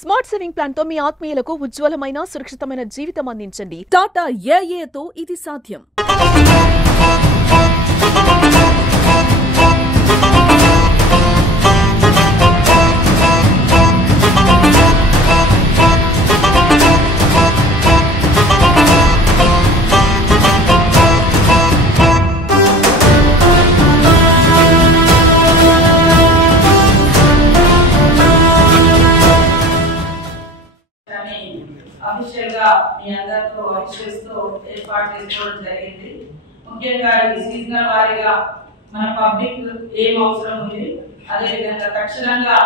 Smart saving plan తో మీ ఆత్మీయులకు ఉజ్వలమైన సురక్షితమైన జీవితం అందించండి. టాటా ఏఏతో ఇది సాధ్యం. అఫీషియల్ గా మీ అందరితో ఆఫీషియల్స్ తో ఏర్పాటు చేసుకోవడం జరిగింది. ముఖ్యంగా ఈ సీజనల్ వారీగా మన పబ్లిక్ ఏం అవసరం ఉంది, అదేవిధంగా తక్షణంగా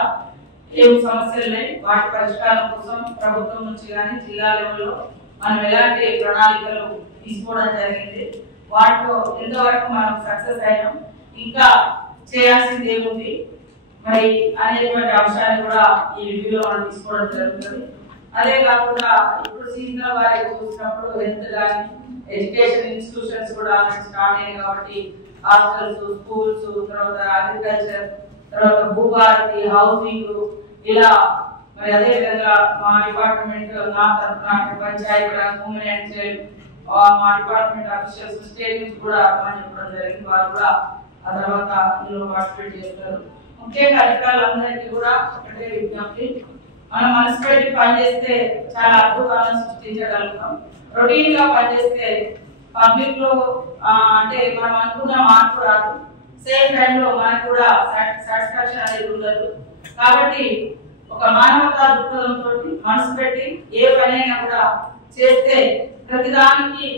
ఏం సమస్యలు ఉన్నాయి, వాటి పరిష్కారం కోసం ప్రభుత్వం నుంచి కానీ జిల్లా లెవెల్లో మనం ఎలాంటి ప్రణాళికలు తీసుకోవడం జరిగింది, వాటిలో ఎంతవరకు మనం సక్సెస్ అయినాం, ఇంకా చేయాల్సింది ఏముంది మరి అనేటువంటి అంశాన్ని కూడా ఈ రివ్యూలో మనం తీసుకోవడం జరుగుతుంది. అదే కాకుండా ఇప్పుడు సీజనల్ వారికి చూసినప్పుడు హెల్త్ కానీ ఎడ్యుకేషన్ ఇన్స్టిట్యూషన్స్ కూడా స్టార్ట్ అయ్యాయి కాబట్టి హాస్టల్స్, స్కూల్స్, తర్వాత అగ్రికల్చర్, తర్వాత భూభారతి, హౌసింగ్, ఇలా మరి అదే విధంగా మా డిపార్ట్మెంట్ నా తరఫున Panchayati Raj, women and child మా డిపార్ట్మెంట్ అఫీషియల్స్ స్టేట్ నుంచి కూడా రమ్మని చెప్పడం జరిగింది. వారు కూడా ఆ తర్వాత ఇందులో పార్టిసిపేట్ చేస్తారు. ముఖ్యంగా అధికారులందరికీ కూడా ఒకటే విజ్ఞప్తి, మనం మనసు పెట్టి పనిచేస్తే చాలా అద్భుతాలను సృష్టించగలుగుతాం. రొటీన్ గా పనిచేస్తే పబ్లిక్ లో అంటే మనం అనుకున్న మార్పు రాదు, సేమ్ టైంలో మనకు కూడా సాటిస్ఫాక్షన్ అనేది ఉండదు. కాబట్టి ఒక మానవతా దృక్పథంతో మనసు పెట్టి ఏ పనైనా కూడా చేస్తే ప్రతిదానికి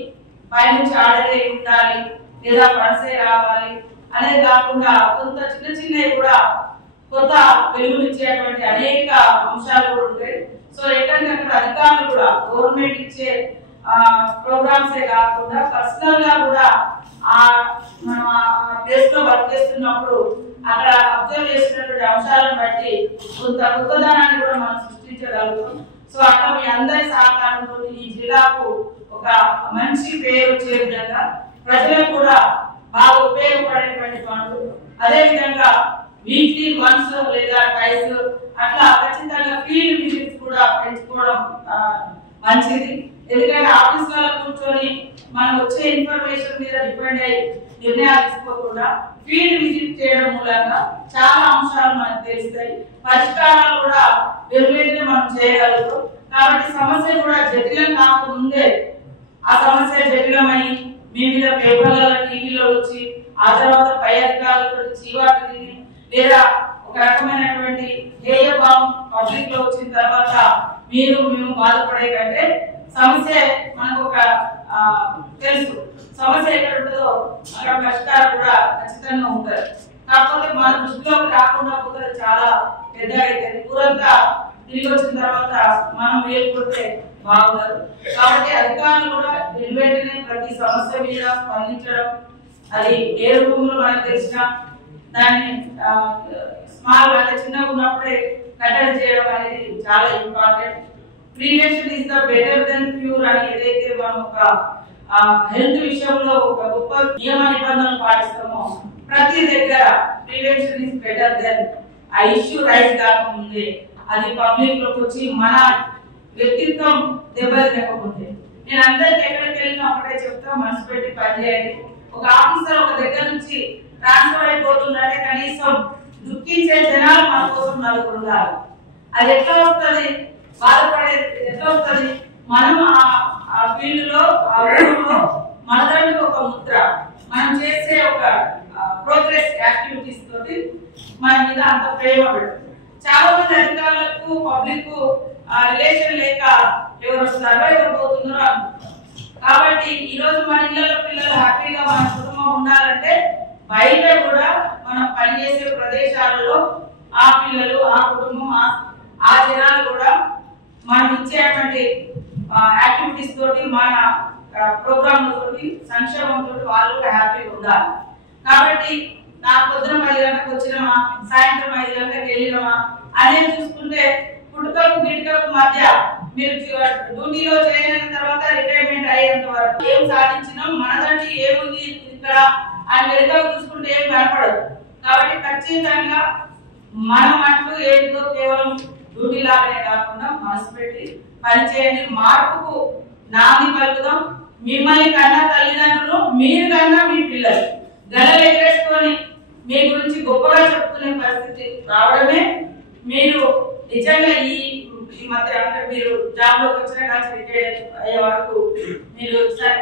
పైనుంచి ఆర్డరే ఉండాలి లేదా పనిసే రావాలి అనేది కాకుండా కొంత చిన్న చిన్నవి కూడా కొత్త వెలుగునిచ్చేటువంటి అనేక అంశాలు కూడా ఉంటాయి. సో ఎక్కడికక్కడ అధికారులు కూడా గవర్నమెంట్ ఇచ్చే ప్రోగ్రామ్స్ కాకుండా పర్సనల్ గా కూడా మనం ప్లేస్ లో వర్క్ చేస్తున్నప్పుడు అక్కడ అబ్జర్వ్ చేసినటువంటి అంశాలను బట్టి కొంత కొత్తదనాన్ని కూడా మనం సృష్టించగలుగుతాం. సో అట్లా మీ అందరి సహకారంతో ఈ జిల్లాకు ఒక మంచి పేరు వచ్చే విధంగా ప్రజలకు కూడా బాగా ఉపయోగపడేటువంటి పనులు, అదే విధంగా వీక్లీ వన్స్ లేదా ట్వైస్ అట్లా ఖచ్చితంగా ఫీల్డ్ విజిట్స్ కూడా పెంచుకోవడం మంచిది. ఎందుకంటే ఆఫీసులలో కూర్చొని మనం వచ్చే ఇన్ఫర్మేషన్ మీద డిపెండ్ అయ్యి నిర్ణయాలు తీసుకోకుండా ఫీల్డ్ విజిట్ చేయడం మూలంగా చాలా అంశాలు మనకు తెలుస్తాయి, పరిష్కారాలు కూడా వెలువెంటనే మనం చేయగలుగుతాం. కాబట్టి సమస్య కూడా జటిలం కాకముందే ఆ సమస్య జటిలమై మీ మీద పేపర్లలో, టీవీలో వచ్చి ఆ తర్వాత పై అధికారులతో చీవాట్లు తిని లేదా ఒక రకమైనటువంటి హేయభావం పబ్లిక్ లో వచ్చిన తర్వాత మీరు మేము బాధపడే కంటే సమస్య మనకు ఒక తెలుసు, సమస్య ఎక్కడ ఉంటుందో అక్కడ పరిష్కారం కూడా ఖచ్చితంగా ఉంటుంది. కాకపోతే మన దృష్టిలోకి రాకుండా పోతే చాలా పెద్దగా అవుతుంది. ఊరంతా తిరిగి వచ్చిన తర్వాత మనం వేలుకుంటే బాగుండదు. కాబట్టి అధికారులు కూడా వెంటనే ప్రతి సమస్య మీద స్పందించడం, అది ఏ రూపంలో మనకు తెలిసినా దాన్ని స్మాల్ అంటే చిన్నగా ఉన్నప్పుడే కట్టడి చేయడం అనేది చాలా important. Prevention is the better than cure అని ఏదైతే మనం ఒక హెల్త్ విషయంలో ఒక గొప్ప నియమ నిబంధనలు పాటిస్తామో ప్రతి దగ్గర ప్రివెన్షన్ ఇస్ బెటర్ దెన్ ఆ ఇష్యూ రైజ్ కాకముందే అది పబ్లిక్ లోకి వచ్చి మన వ్యక్తిత్వం దెబ్బతినకపోతే. నేను అందరికి ఎక్కడికి వెళ్ళినా ఒకటే చెప్తా, మనసు పెట్టి పనిచేయండి. ఒక ఆఫీసర్ ఒక దగ్గర నుంచి ట్రాన్స్ఫర్ అయిపోతుందంటే కనీసం దుఃఖించే జనాలు మన కోసం నలుగురు ఉండాలి. అది ఎట్లా వస్తుంది, బాధపడేది ఎట్లా వస్తుంది, మనం ఆ ఫీల్డ్ లో ఆ ఊళ్ళో మనదంటూ ఒక ముద్ర, మనం చేసే ఒక ప్రోగ్రెస్ యాక్టివిటీస్ తోటి మన మీద అంత ప్రేమ పెడుతుంది. చాలా మంది అధికారులకు పబ్లిక్ రిలేషన్ లేక ఎవరు వస్తున్నారో ఎవరు పోతున్నారో అనుకుంటారు. కాబట్టి ఈ రోజు మన ఇళ్లలో పిల్లలు హ్యాపీగా మన కుటుంబం ఉండాలంటే బయట కూడా మనం పనిచేసే ప్రదేశాలలో ఆ పిల్లలు, ఆ కుటుంబం, ఆ జనాలు కూడా మనం ఇచ్చేటువంటి యాక్టివిటీస్ తోటి మన ప్రోగ్రామ్ తోటి సంక్షేమంతో వాళ్ళు కూడా హ్యాపీగా ఉండాలి. కాబట్టి నా పొద్దున 10 గంటలకు వచ్చినామా, సాయంత్రం 5 గంటలకు వెళ్ళినామా అనేది చూసుకుంటే పుట్టుకకు గిట్టుకకు మధ్య మీరు డ్యూటీలో చేరిన తర్వాత రిటైర్మెంట్ అయ్యేంత వరకు ఏం సాధించినాం, మనదంటే ఏముంది ఇక్కడ అని వెనుక చూసుకుంటే ఏం కనపడదు. కాబట్టి ఖచ్చితంగా మనం అంటూ ఏదో కేవలం డ్యూటీ లాగానే కాకుండా మనసు పెట్టి పనిచేయండి. మార్పుకు నాంది పలుకుదాం. మిమ్మల్ని కన్నా తల్లిదండ్రులు, మీరు కన్నా మీ పిల్లలు గలలు ఎగరేసుకొని మీ గురించి గొప్పగా చెప్పుకునే పరిస్థితి రావడమే మీరు నిజంగా ఈ మధ్య అంటే మీరు జాబ్ లోకి వచ్చిన కానీ రిటైర్ అయ్యే వరకు మీరు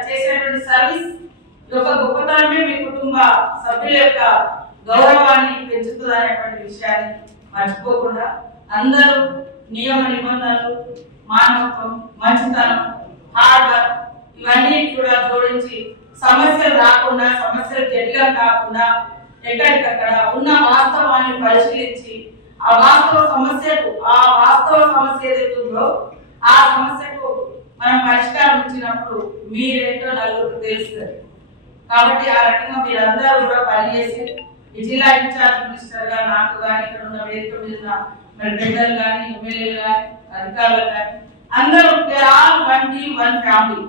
చేసేటువంటి సర్వీస్ యొక్క గొప్పతనమే మీ కుటుంబ సభ్యుల యొక్క గౌరవాన్ని పెంచుతుంది అనేటువంటి విషయాన్ని మర్చిపోకుండా అందరూ నియమ నిబంధనలు, మానవత్వం, మంచితనం, హార్డ్ వర్క్ ఇవన్నీ కూడా జోడించి సమస్యలు రాకుండా, సమస్యలు జటిలం కాకుండా ఎక్కడికక్కడ ఉన్న వాస్తవాన్ని పరిశీలించి ఆ వాస్తవ సమస్య ఏదైతుందో ఆ సమస్యకు మనం పరిష్కారం ఇచ్చినప్పుడు మీరేంటో నలుగురికి తెలుస్తుంది. కాబట్టి ఆ రకంగా మీరందరూ కూడా పనిచేసి ఈ జిల్లా ఇన్ఛార్జ్ మినిస్టర్ గా నాకు కానీ ఇక్కడ ఉన్న వేదిక మీద మరి పెద్దలు కానీ, ఎమ్మెల్యేలు కానీ, అధికారులు కానీ అందరూ all one team, one family.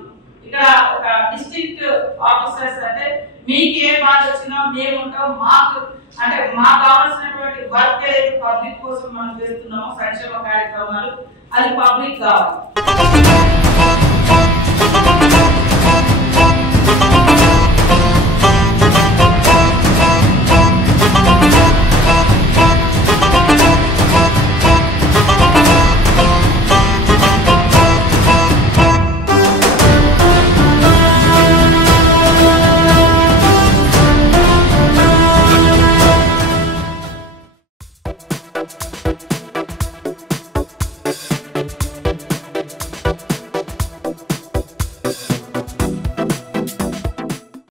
ఇక్కడ ఒక డిస్ట్రిక్ట్ ఆఫీసర్స్ అంటే మీకు ఏ బాధ వచ్చినా మేము ఉంటాం. మాకు అంటే మాకు కావాల్సినటువంటి వర్క్ ఏదైతే పబ్లిక్ కోసం మనం చేస్తున్నామో సంక్షేమ కార్యక్రమాలు అది పబ్లిక్ కావాలి.